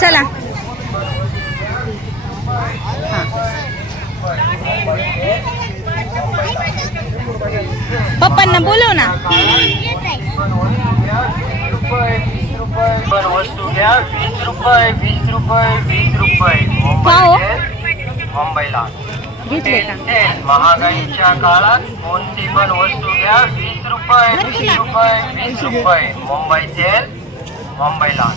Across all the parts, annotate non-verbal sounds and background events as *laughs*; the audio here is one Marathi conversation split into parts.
चला. हा. पप्पांना बोलव ना. वस्तू घ्या वीस रुपये वीस रुपये वीस रुपये. मुंबईला. महागाईच्या काळात कोणती पण वस्तू घ्या वीस रुपये वीस रुपये वीस रुपये. मुंबई तेल मुंबईला.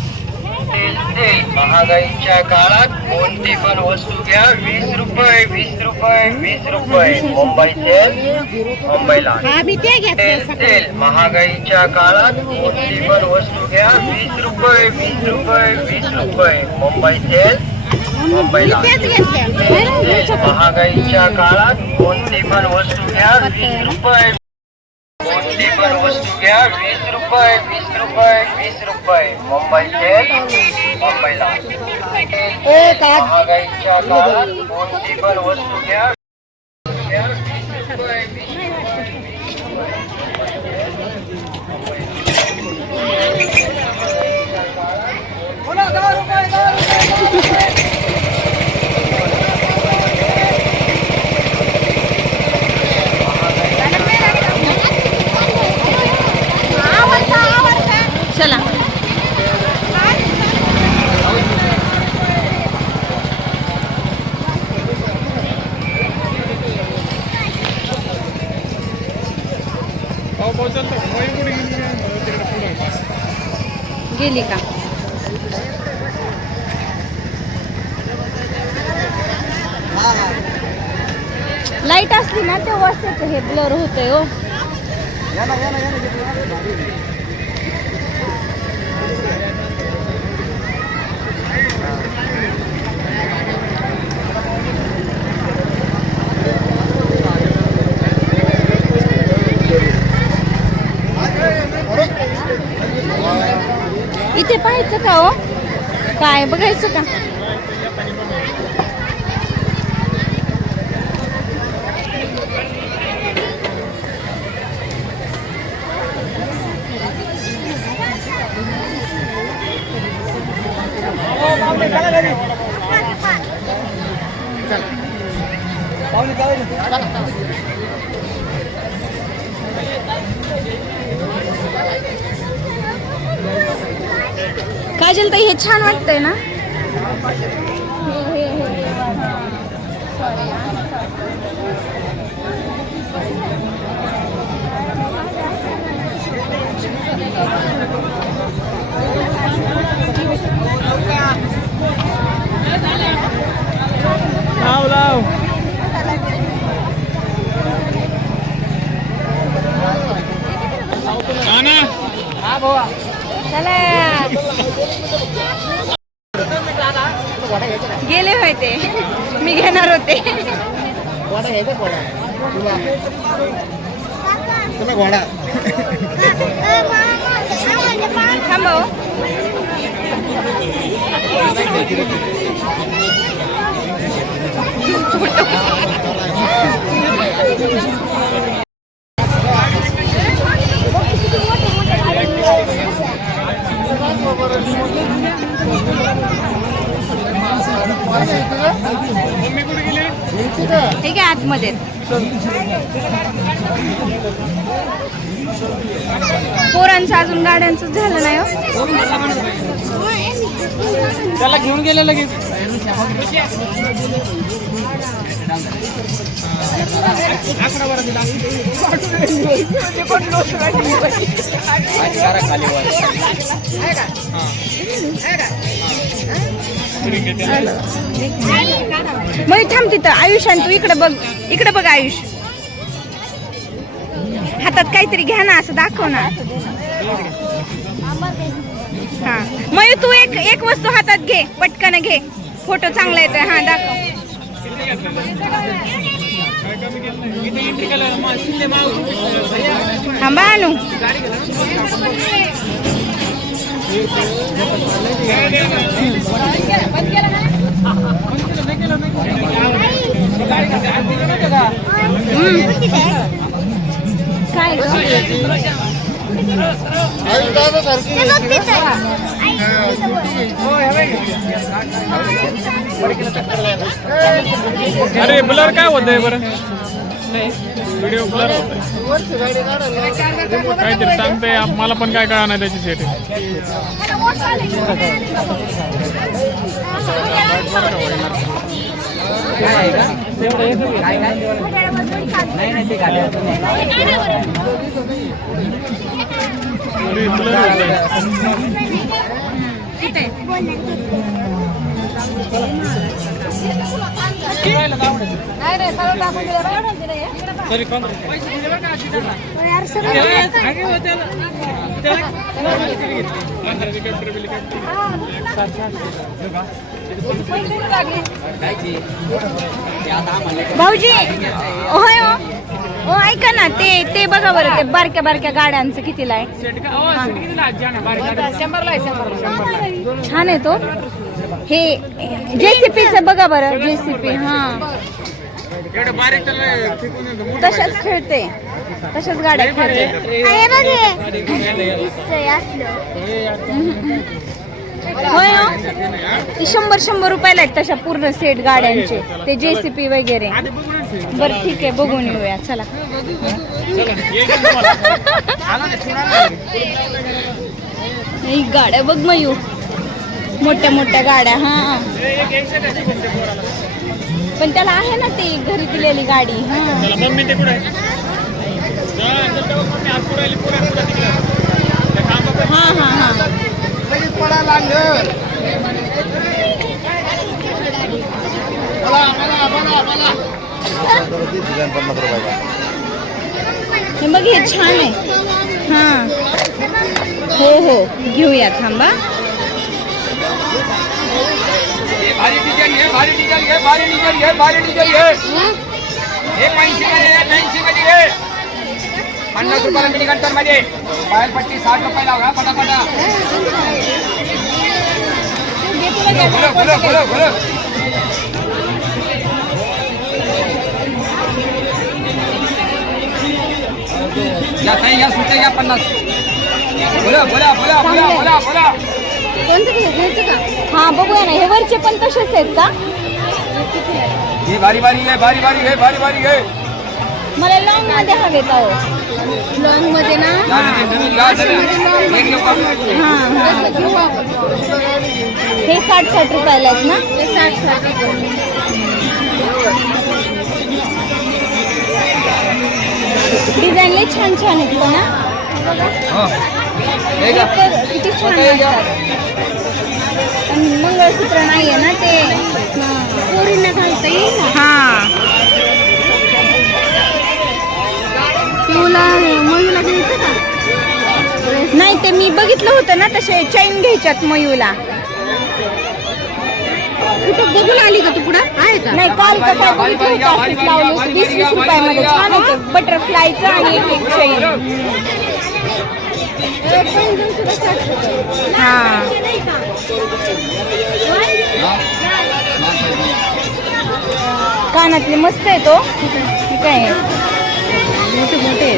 तेल तेल महागाईच्या काळात कोणती पण वस्तू घ्या वीस रुपये वीस रुपये वीस रुपये. मुंबई तेल मुंबईला तेल तेल. महागाईच्या काळात कोणती पण वस्तू घ्या वीस रुपये वीस रुपये वीस रुपये. मुंबई तेल मुंबईला तेल. महागाईच्या काळात कोणती पण वस्तू घ्या वीस रुपये. कोणती पण वस्तू घ्या वीस रुपये वीस रुपये. वीस रुपये मुंबई तेल मुंबईला तेल महागाईच्या काळात कोणती पण वस्तू घ्या घ्या वीस रुपये वीस रुपये चला गेली का? लाइट असली ना ते त्याचं हे ब्लर होतंय हो. इथे पाहायचं का हो? काय बघायचं का? काजल ताई हे छान वाटतंय ना? हे, हे, हे, हे, हा. Sorry, हा, sorry. लाव लाव चला गेले होय ते मी घेणार होते तुला घोडा थांबा हो. ठीक आहे आतमध्ये पोरांचं अजून गाड्यांचं झालं नाही हो. त्याला घेऊन गेलं लगेच. मग थांब तिथं आयुष आणि तू इकडे बघ इकडे बघ आयुष. हातात काहीतरी घ्या ना असं दाखव ना. हा. मग तू एक एक वस्तू हातात घे पटकन घे. फोटो चांगला येतोय हा दाखव. थांबा आणू काय अरे ब्लर काय होतंय बरं? व्हिडिओ ब्लर होतोय. काहीतरी सांगते मला पण काय कळणार नाही त्याची सेटिंग ब्लर होतंय भाऊजी होय हो. हो ऐका ना ते ते बघा बरं ते बारक्या बारक्या गाड्यांचं कितीला आहे. छान आहे तो. हे जेसीपीचं बघा बरं जेसीपी हा. तशाच खेळते. तशाच गाड्या खेळते. होय हो. ती शंभर शंभर रुपयाला आहेत तशा पूर्ण सेट गाड्यांचे. ते जेसीपी वगैरे. बरं ठीक आहे बघून येऊया चला. ही गाड्या बघ मयू मोठ्या मोठ्या गाड्या हा. हे एक एकशे द्यायची तुमच्या पोराला. पण त्याला आहे ना ती घरी दिलेली गाडी हा. चला मम्मी ते कुठे आहे जा, चल तेव्हा मम्मी हात पुरायली पुऱ्या पुऱ्या तिकडे. त्या खांबापाशी. हा हा हा. हे बघ हे छान आहे. हा. हो हो. घेऊया थांबा. भारी डिझाईन घे भारी डिझाईन घे भारी डिझाईन घे भारी डिझाईन घे हे? ऐंशी मध्ये घे ऐंशी मध्ये घे पन्नास रुपयाला मिनी कंटर मध्ये पायल पट्टी साठ रुपये लावा पटापटा बोलो बोलो बोलो बोलो या ताई या सुट्या या पन्नास। बोला बोला बोला बोला बोला बोला हा बघूया ना हे वरचे पण तसेच आहेत का? हे भारी भारी आहे भारी भारी आहे भारी भारी आहे मला लॉंगमध्ये हवेत अहो. लॉंगमध्ये ना? ते नवीन. एक घेऊ का? हा. हा हे साठ साठ रुपयाला आहेत ना? हे साठ साठ डिझाईन लई छान छान आहेत ना हो. किती छान वाटतात पण मंगळसूत्र नाहीये ना ते. पोरींना घालता येईल हा. तुला मयूला घ्यायचं का? नाही ते मी बघितलं होतं ना तसे चैन घ्यायच्यात मयूला. कुठं बघून आली का तू पुढं? आहे का? नाही काल का काय बघितलं होतं असंच लावली होती. वीस वीस रुपयामध्ये. छान आहे ते बटरफ्लायचं आणि एक एक चैन कानातले मस्त आहे तो. ठीक आहे. मोठे मोठे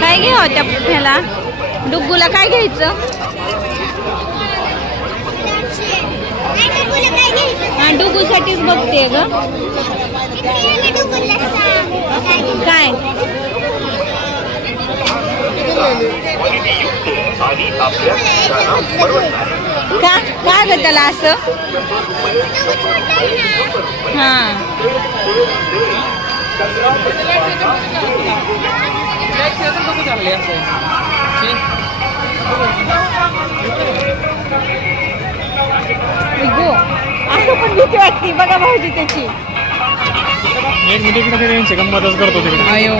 काय घ्यावं त्या ह्याला? डुग्गूला काय घ्यायचं? डुगूसाठीच बघते ग काय का का ग त्याला असं? हा. गो असं पण भीती वाटते. बघा भाऊजी त्याची. एक मिनिट इकडे तरी यांची गंमतच करतो तिकडे. अयो.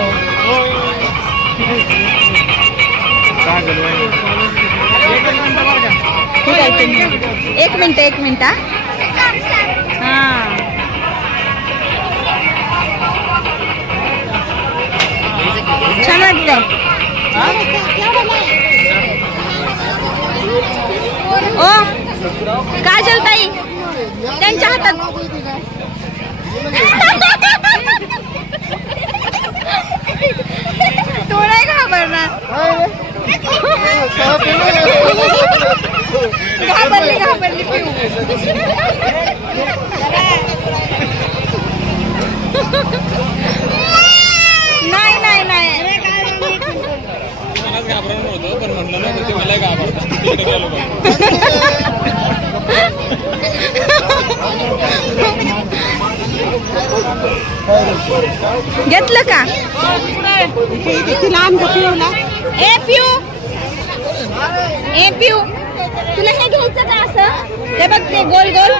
काय झालं काय तुम्ही. एक मिनिट एक मिनिट हा. छान वाटतंय ओ काजल ताई? त्यांच्या हातात. घाबरणार. *laughs* घाबरली घाबरली. पिऊ नाही नाही नाही. मलाच घाबरवलं होतं पण म्हणलं ना ते मला घाबरतात. तिकडे गेलो बघ. घेतलं का? ए पिऊ. ए पिऊ. तुला हे घ्यायचं का असं? ते बघ ते गोल गोल.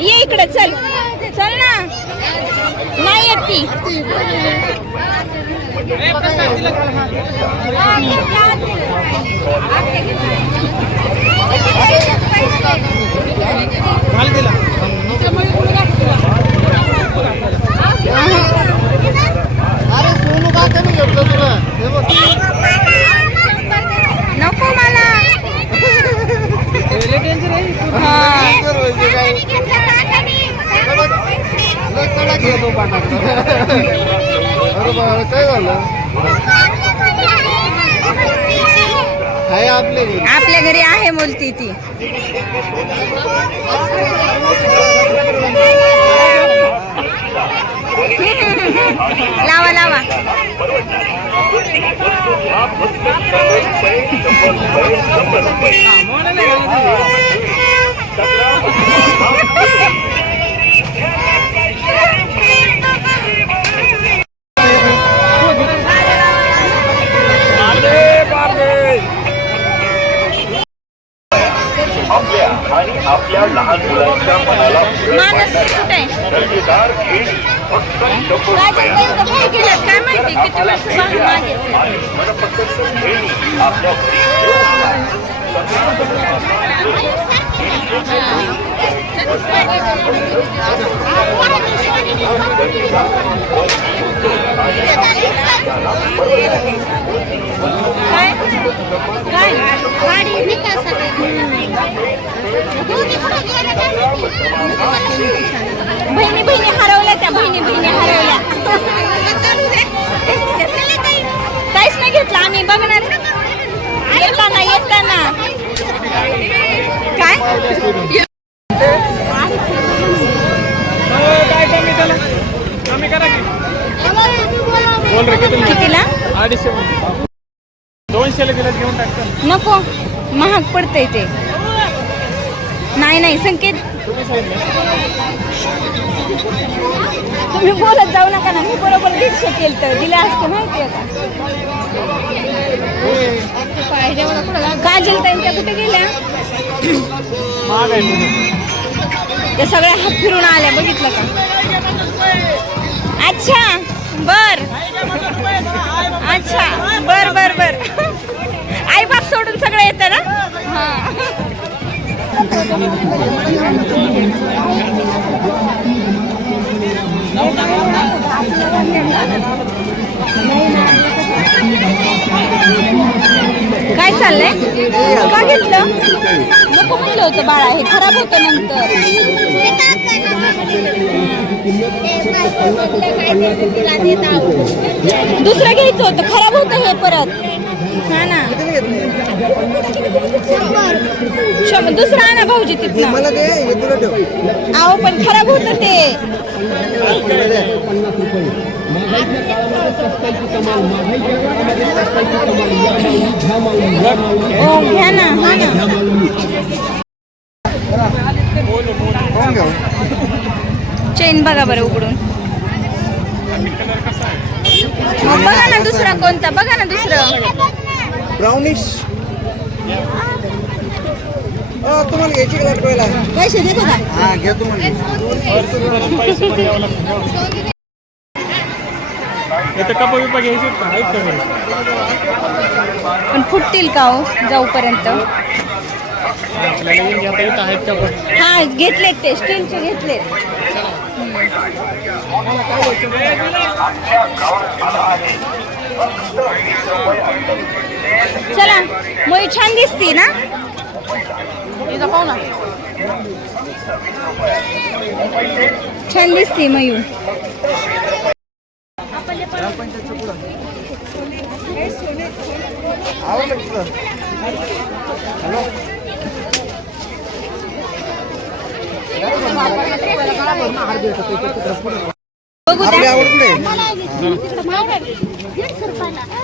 ये इकडे चल. चल ना. नाही येत ती. अरे सोनू का कमी घेतलं तुला हे बघ नको मला हा. डेंजर व्हायचे काय हे बघ, लय कडक घेतो पाटात. अरे बाळा काय झालं आहे आपले घरी. आपल्या घरी आहे बोलती ती लावा लावा आपल्या आणि आपल्या लहान मुलांच्या मनाला मानस कुठे आहे? दर्जेदार खेळी फक्त शंभर राजन नेमकं काय केलं काय माहिती किती वर्ष मागे मागे आणि मनपसंत खेळी आपल्या घरी काय काय गाडी बहिणी बहिणी हरवल्या त्या बहिणी बहिणी हरवल्या. काहीच नाही घेतलं आम्ही बघणार. येताना येताना. काय? काय कितीला? अडीचशे नको महाग पडतंय ते. नाही नाही संकेत. तुम्ही बोलत जाऊ नका ना मी बरोबर दीडशे केलं तर दिलं असतं माहिती आहे का? काजल त्यांच्या कुठे गेल्या? त्या सगळ्या हात फिरून आल्या बघितलं का? अच्छा बर. अच्छा बर बर बर. आई बाप सोडून सगळं येतं ना? हा. काय चाललंय? का घेतलं? नको म्हणलं होतं बाळा हे खराब होतं नंतर. दुसरं घ्यायचं होतं खराब होतं हे परत. हा ना. शंभर. दुसरं आणा भाऊजी तिथनं. मला दे हे तुला ठेव. अहो पण खराब होतं ते. ओ घ्या ना हा ना. कोण घेऊ चेन बघा बरं उघडून. हो, बघा ना दुसरा कोणता बघा ना दुसरं. ब्राउनिश तुम्हाला घ्यायची का दाखवायला पैसे देतो का हा घेतो म्हणजे पैसे पण फुटतील का हो जाऊपर्यंत? हा घेतलेत ते स्टीलचे घेतलेत. चला मग छान दिसते ना? इथं पाहू ना. छान दिसते मयू हॅलो. बघू आपली द्या. आवड कुठे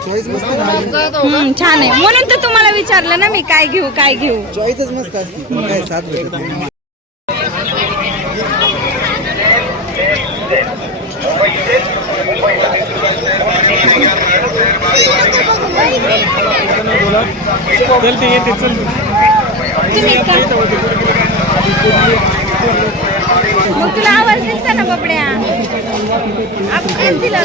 चॉईस मस्त हम्म, छान आहे. म्हणून तर तुम्हाला विचारलं ना मी काय घेऊ काय घेऊ? चॉईसच मस्त असते. मग काय साथ भेटत नाही. चल ते येते चल. तुम्ही का? मग तुला आवाज दिसता ना बबड्या? आपण दिला?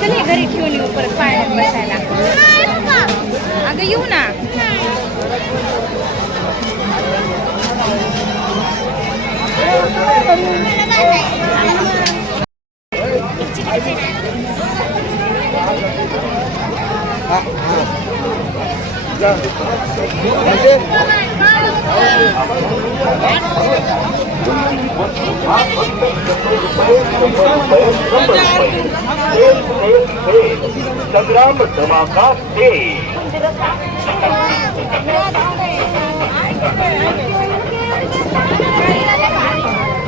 चल घरी ठेवून येऊ परत पाण्यात बसायला. अगं येऊ ना. संग्राम धमाका ते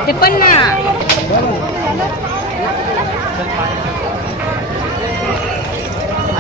ते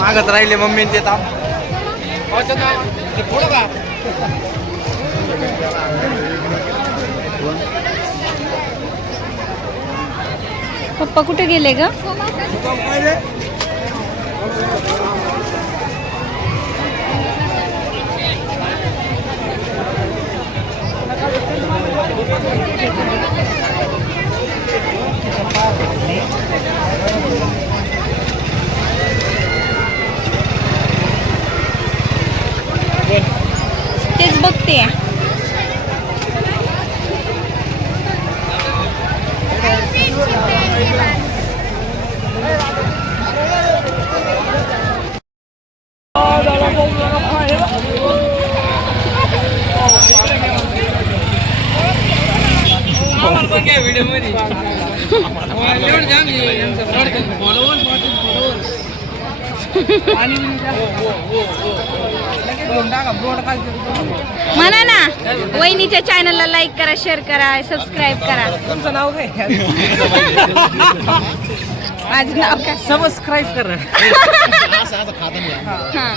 मागत राहिले मम्मी ते ताप. पप्पा कुठे गेले ग? तेच बघते. म्हणा ना वहिनीच्या चॅनलला लाईक करा शेअर करा सबस्क्राईब करा. तुमचं नाव काय? *laughs* माझं नाव काय? सबस्क्राईब करा. *laughs* हां.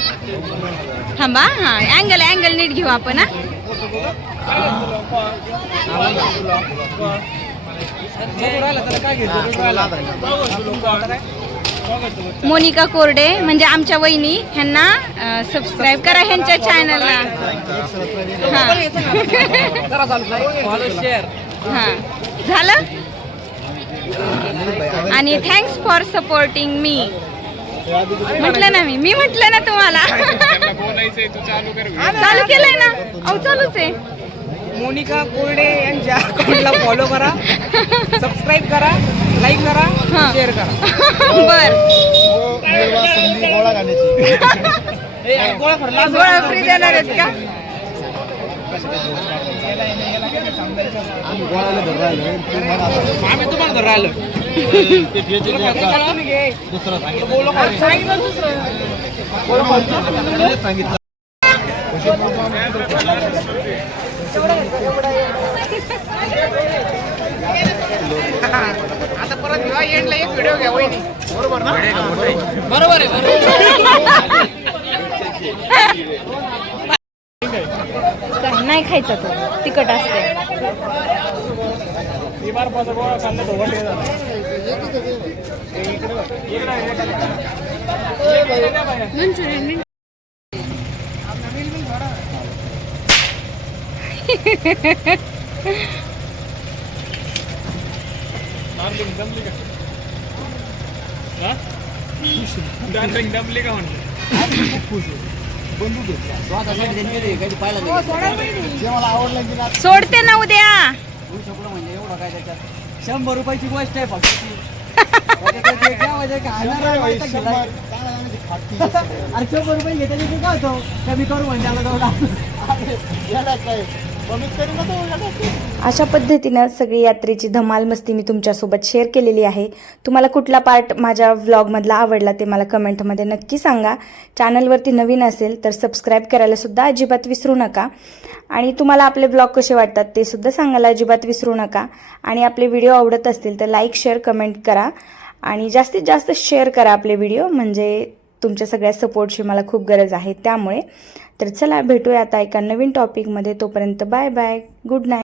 थांबा हा. अँगल अँगल नीट घेऊ आपण हा. मोनिका कोरडे म्हणजे आमच्या वहिनी ह्यांना सबस्क्राईब करा ह्यांच्या चॅनलला हां. झालं? आणि थँक्स फॉर सपोर्टिंग मी म्हटलं ना मी. मी म्हटलं ना तुम्हाला. चालू कर चालू केलंय ना. अहो चालूच आहे. मोनिका कोरडे यांच्या अकाउंटला फॉलो करा. सबस्क्राईब करा लाईक करा. शेअर करा. *laughs* बर. गोळा फ्री देणार आहेत का? आम्ही तुम्हाला राहिलो सांगितलं आता परत विवाह एंडला एक व्हिडिओ घ्या वहिनी बरोबर ना बरोबर आहे नाही खायचं तो. तिखट असते ती दमली का म्हणलं सोडते ना उद्या म्हणजे शंभर रुपयाची गोष्ट आहे फक्त अरे रुपये घेते काय होतो कमी करू म्हणजे अशा पद्धतीनं सगळी यात्रेची धमाल मस्ती मी तुमच्यासोबत शेअर केलेली आहे. तुम्हाला कुठला पार्ट माझ्या व्लॉगमधला आवडला ते मला कमेंटमध्ये नक्की सांगा. चॅनलवरती नवीन असेल तर सबस्क्राईब करायलासुद्धा अजिबात विसरू नका. आणि तुम्हाला आपले ब्लॉग कसे वाटतात ते सुद्धा सांगायला अजिबात विसरू नका. आणि आपले व्हिडिओ आवडत असतील तर लाईक शेअर कमेंट करा. आणि जास्तीत जास्त शेअर करा आपले व्हिडिओ म्हणजे तुमच्या सगळ्या सपोर्टची मला खूप गरज आहे त्यामुळे. तर चला भेटूया आता एका नवीन टॉपिकमध्ये तोपर्यंत बाय बाय गुड नाईट